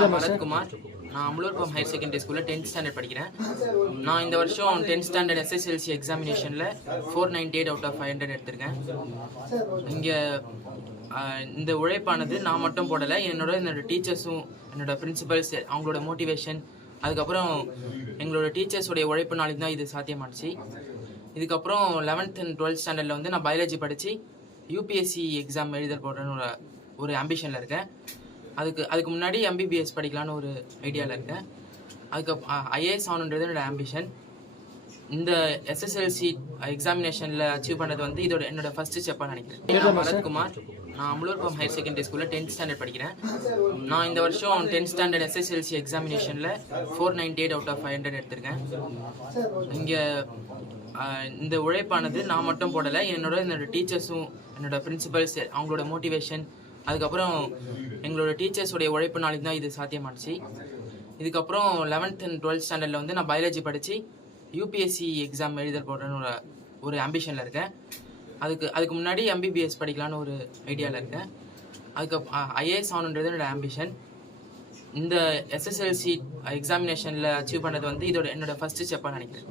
நான் பரத்குமார் நான் அமலூர்பம் higher secondary ஸ்கூலில் டென்த் ஸ்டாண்டர்ட் படிக்கிறேன். நான் இந்த வருஷம் tenth standard SSLC எக்ஸாமினேஷனில் four ninety eight out of five hundred எடுத்திருக்கேன். இங்கே இந்த உழைப்பானது நான் மட்டும் போடலை. என்னோட என்னோட டீச்சர்ஸும் என்னோட பிரின்சிபல்ஸ் அவங்களோட மோட்டிவேஷன் அதுக்கப்புறம் எங்களோட டீச்சர்ஸோடைய உழைப்புனாலே தான் இது சாத்தியமானுச்சு இதுக்கப்புறம் லெவன்த் அண்ட் டுவெல்த் ஸ்டாண்டர்டில் வந்து நான் பயாலஜி படித்து யூபிஎஸ்சி எக்ஸாம் எழுதல் போடுறேன்னு ஒரு ஒரு ஆம்பிஷனில் இருக்கேன். அதுக்கு அதுக்கு முன்னாடி எம்பிபிஎஸ் படிக்கலான்னு ஒரு ஐடியாவில் இருக்கேன். அதுக்கு ஐஏஎஸ் ஆகணுன்றது என்னோட ஆம்பிஷன் இந்த எஸ்எஸ்எல்சி எக்ஸாமினேஷனில் அச்சீவ் பண்ணது வந்து இதோட என்னோட ஃபர்ஸ்ட் ஸ்டெப்பாக நினைக்கிறேன். நான் பரத்குமார் நான் அமலூர்பம் ஹையர் செகண்டரி ஸ்கூலில் டென்த் ஸ்டாண்டர்ட் படிக்கிறேன். நான் இந்த வருஷம் tenth standard SSLC எக்ஸாமினேஷனில் four ninety eight out of five hundred எடுத்திருக்கேன். இங்கே இந்த உழைப்பானது நான் மட்டும் போடலை என்னோட என்னோட டீச்சர்ஸும் என்னோட பிரின்சிபல்ஸ் அவங்களோட மோட்டிவேஷன் அதுக்கப்புறம் எங்களோட டீச்சர்ஸோடைய உழைப்புனாலும் தான் இது சாத்தியமானுச்சு இதுக்கப்புறம் லெவன்த் அண்ட் டுவெல்த் ஸ்டாண்டர்டில் வந்து நான் பயாலஜி படித்து யூபிஎஸ்சி எக்ஸாம் எழுதல் போடுறேன்னு ஒரு ஒரு ஆம்பிஷனில் இருக்கேன். அதுக்கு அதுக்கு முன்னாடி எம்பிபிஎஸ் படிக்கலான்னு ஒரு ஐடியாவில் இருக்கேன். அதுக்கு ஐஏஎஸ் ஆகணுன்றது என்னோடய ஆம்பிஷன் இந்த எஸ்எஸ்எல்சி எக்ஸாமினேஷனில் அச்சீவ் பண்ணது வந்து இதோட என்னோடய ஃபஸ்ட்டு ஸ்டெப்பாக நினைக்கிறேன்.